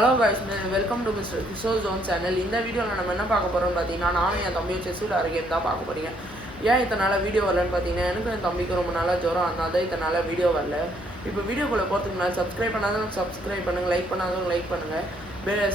Hello guys, welcome to mister Kishore John சேனல். இந்த வீடியோவில் நம்ம என்ன பார்க்க போகிறோம்னு பார்த்தீங்கன்னா, நானும் என் தம்பியும் செஸ் விளையாடுற கேம் தான் பார்க்க போகிறீங்க. ஏன் இத்தனை நாளாக வீடியோ வரலன்னு பார்த்தீங்கன்னா, எனக்கும் என் தம்பிக்கு ரொம்ப நாளாக ஜுரம், அதனால தான் இத்தனை நாளாக வீடியோ வரல. இப்போ வீடியோக்குள்ளே போகிறதுக்கு முன்னாடி சப்ஸ்கிரைப் பண்ணாதவங்க சப்ஸ்கிரைப் பண்ணுங்கள், லைக் பண்ணாதவங்க லைக் பண்ணுங்கள்.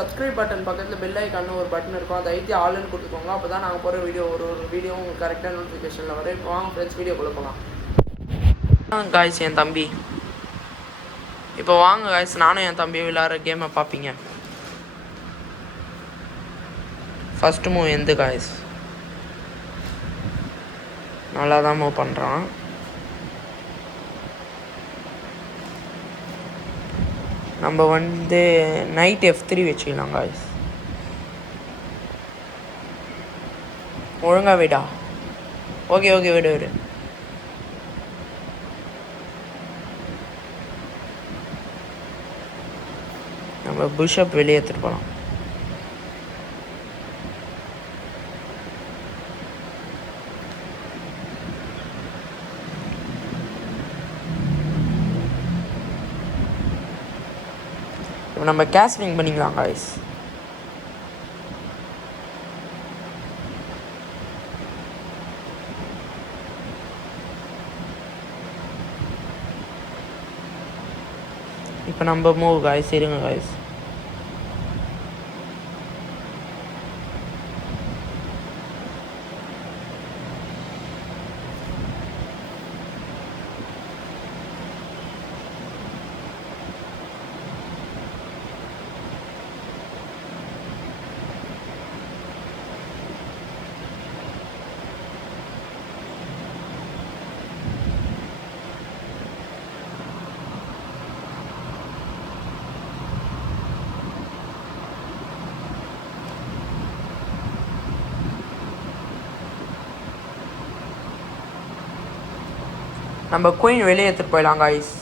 சப்ஸ்கிரைப் பட்டன் பக்கத்தில் பெல் ஐக்கான்னு ஒரு பட்டன் இருக்கும், அதை ஐத்தி ஆளுன்னு கொடுத்துக்கோங்க. அப்போ தான் நாங்கள் போகிற வீடியோ ஒரு வீடியோ உங்களுக்கு கரெக்டாக நோட்டிஃபிகேஷனில் வரும். இப்போ வாங்க ஃப்ரெண்ட்ஸ் வீடியோக்குள்ளே போகலாம். காய்ஸ் என் தம்பி இப்போ வாங்க காய்ஸ், நானும் என் தம்பி விளையாடுற கேமை பார்ப்பீங்க. ஃபர்ஸ்ட் மூவ் எந்த காய்ஸ் நல்லா தான் மூவ் பண்ணுறான். நம்ம நைட் F3 வச்சுக்கலாம் காய்ஸ். ஒழுங்கா விடா. ஓகே விடு. நம்ம பிஷப் வெளியே எடுத்துகிட்டு போகலாம். இப்போ நம்ம கேஸ்லிங் பண்ணிக்கலாம் காய்ஸ். இப்போ நம்ம மூவ் காய்ஸ், இருங்க காய்ஸ். நம்ம குயின் வெளியே எடுத்துகிட்டு போயிடலாம் காய்ஸ்.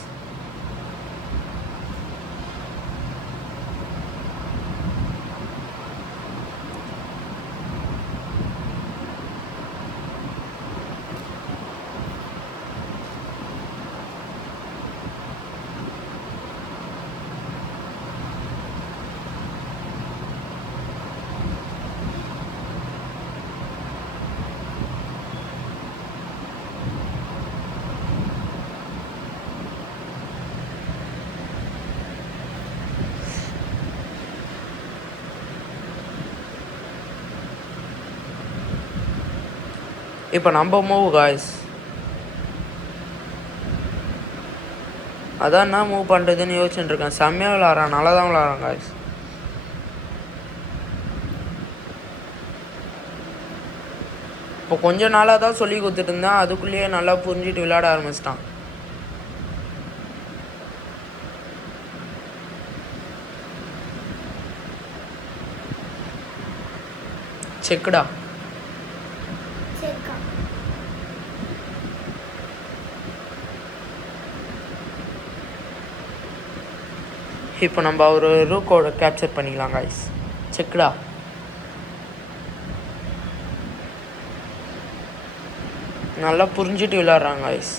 இப்போ நம்ம மூவ் காய்ஸ். அதான் என்ன மூவ் பண்ணுறதுன்னு யோசிச்சுட்டு இருக்கேன். செம்மையாக விளாட்றான், நல்லா தான் விளாட்றான் காய்ஸ். இப்போ கொஞ்சம் நாளாக தான் சொல்லி கொடுத்துட்டு இருந்தேன், அதுக்குள்ளேயே நல்லா புரிஞ்சுட்டு விளையாட ஆரம்பிச்சிட்டான். செக்குடா. இப்போ நம்ம ஒரு ரூக்கோட கேப்சர் பண்ணிக்கலாம் காய்ஸ். செக்குடா. நல்லா புரிஞ்சுட்டு விளையாடுறாங்க காய்ஸ்.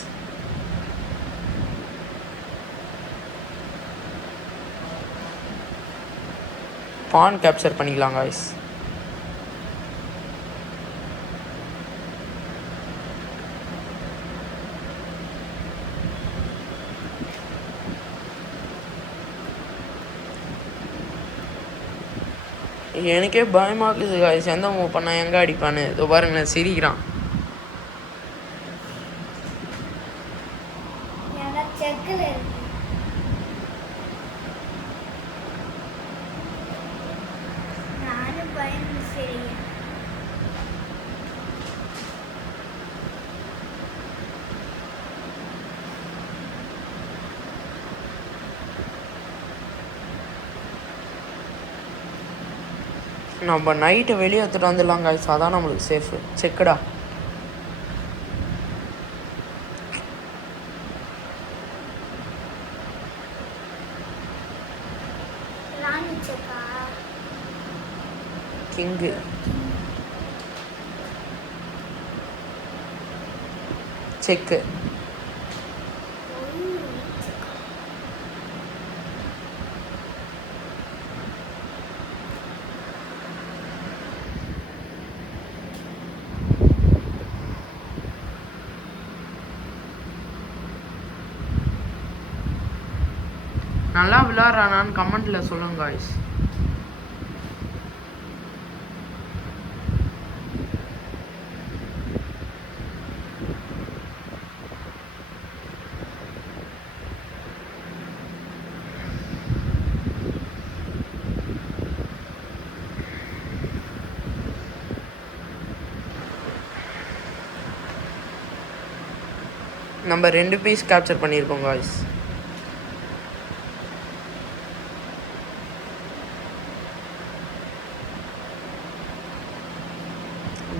பான் கேப்சர் பண்ணிக்கலாம் காய்ஸ். எனக்கே பயமாக்குது காய்ஸ், எந்த மூவ் பண்ணா எங்கே அடிப்பான்னு. இதோ பாருங்க, சிரிக்கிறான். நம்ம நைட்டு வெளியே எடுத்துகிட்டு வந்துடலாம் காய்ஸ், அதான் நம்மளுக்கு சேஃபு. செக்குடா. கிங்கு. செக்கு. நல்லா விளையாடுறானான்னு கமெண்ட்டில் சொல்லுங்க காய்ஸ். நம்ம 2 பீஸ் கேப்சர் பண்ணியிருக்கோம் காய்ஸ்.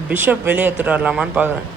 பிஷப் வெளியே எடுத்துட்டு வரலாமான்னு பார்க்குறேன்.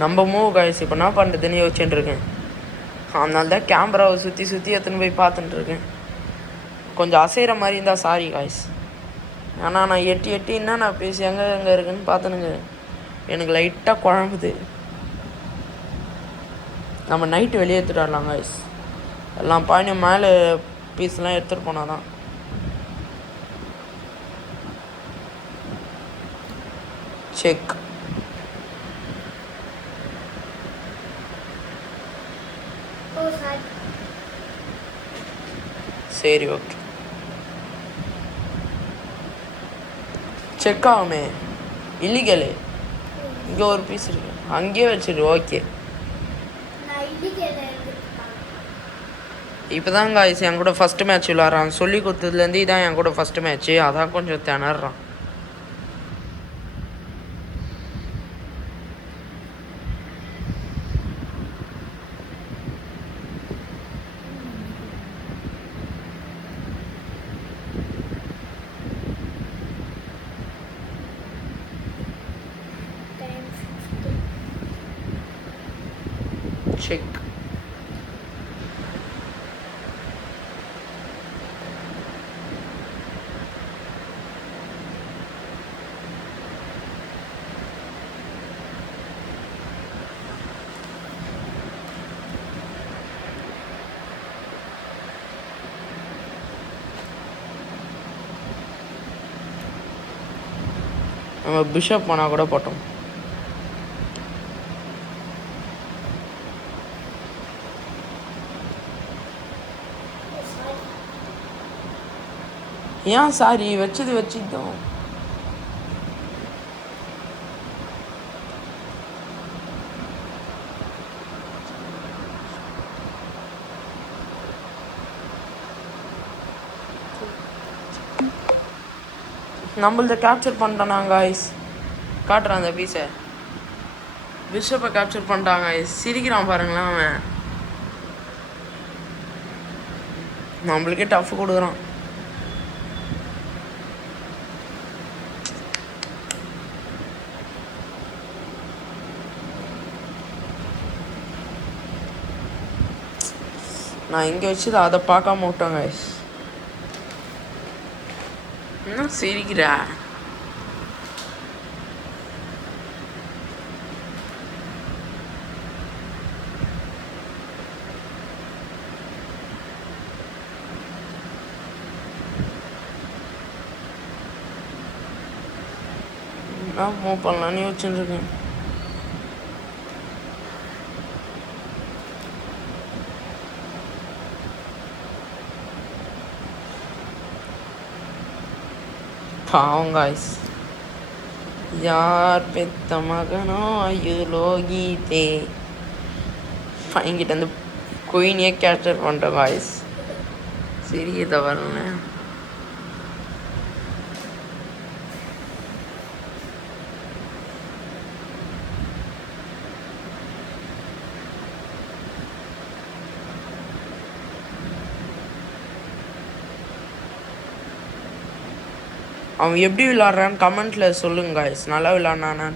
நம்ம மூவ் காய்ஸ் இப்போ என்ன பண்ணுறதுன்னு யோசிச்சுட்டு இருக்கேன். அதனால தான் கேமராவை சுற்றி எடுத்துன்னு போய் பார்த்துட்டு இருக்கேன். கொஞ்சம் அசைகிற மாதிரி இருந்தால் சாரி காய்ஸ். ஆனால் நான் எட்டி என்ன நான் பேசி எங்கே இருக்குன்னு பார்த்துனுங்க. எனக்கு லைட்டாக குழம்புது. நம்ம நைட்டு வெளியே எடுத்துகிட்டு வரலாம் காய்ஸ். எல்லாம் பாயிண்ட் மேலே பீஸ்லாம் எடுத்துகிட்டு போனால் தான். செக். சரி ஓகே. செக் ஆகுமே. இல்லீகலு. இங்கே ஒரு பீஸ் இருக்கு, அங்கேயே வச்சிரு. ஓகே இப்போ தான் காய்ஸ் என் கூட ஃபஸ்ட்டு மேட்ச் விளாட்றான். சொல்லி கொடுத்ததுலேருந்து இதான் என் கூட ஃபஸ்ட்டு மேட்ச்சு. அதான் கொஞ்சம் திணறான். செக். நம்ம பிஷப் பண்ணால் கூட போட்டோம். ஏன் சாரி வச்சுட்டோம். நம்மளத கேப்சர் பண்ணிட்டானா காய்ஸ். காட்டுறான் அந்த பீஸை. பிஷப்பை கேப்சர் பண்ணிட்டாங்க. சிரிக்கிறான் பாருங்களேன் அவன். நம்மளுக்கே டஃப் கொடுக்குறான். நான் இங்கே வச்சு அதை பார்க்காம விட்டேன் காய்ஸ். என்ன சிரிக்கிறா? நான் மூவ் பண்ணலான்னு யோசிச்சுருக்கேன். பாவம் காய்ஸ். யார் பெத்த மகனோ ஐயோ கீதே. என்கிட்ட வந்து குயினியே கேப்சர் பண்ணுறோம் காய்ஸ். சிறிய தவறுன்னு அவன் எப்படி விளாட்றான்னு கமெண்ட்டில் சொல்லுங்க guys. நல்லா விளாட்னானு.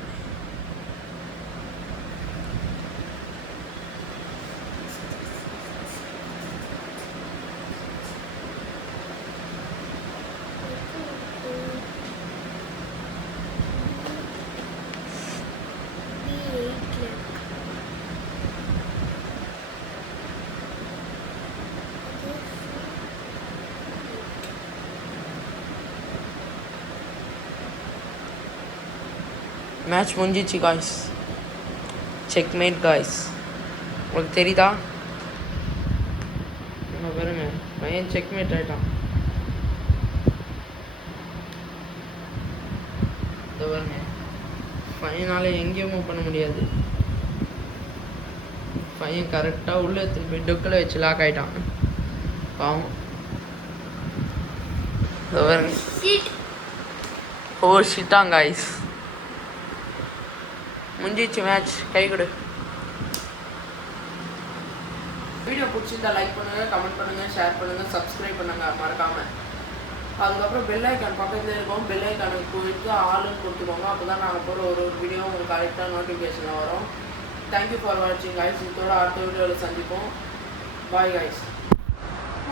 மேட்ச் முடிஞ்சிச்சு காய்ஸ். Checkmate guys. உங்களுக்கு தெரியுதா? என்ன பாருங்க, பையன் செக்மேட் ஆகிட்டான். இதை பாருங்க, பையனால் எங்கேயும் மூவ் பண்ண முடியாது. பையன் கரெக்டாக உள்ளே திருப்பி டொக்கில் வச்சு லாக் ஆகிட்டான். பாவம். இதை பாருங்க. ஓ ஷிட்டாங்க காய்ஸ். முடிஞ்சிச்சு மேட்ச். கை கொடு. வீடியோ பிடிச்சிருந்தா லைக் பண்ணுங்கள், கமெண்ட் பண்ணுங்கள், ஷேர் பண்ணுங்கள், சப்ஸ்கிரைப் பண்ணுங்கள் மறக்காமல். அதுக்கப்புறம் பெல் ஐக்கான் பக்கத்தில் இருக்கும். பெல் ஐக்கானுக்கு போயிட்டு ஆளுன்னு கொடுத்துக்கோங்க. அப்போ தான் நாங்கள் போகிற ஒரு வீடியோ உங்களுக்கு கரெக்டாக நோட்டிஃபிகேஷன் வரும். தேங்க்யூ ஃபார் வாட்சிங் காய்ஸ். இதோட அடுத்த வீடியோவில் சந்திப்போம். Bye guys.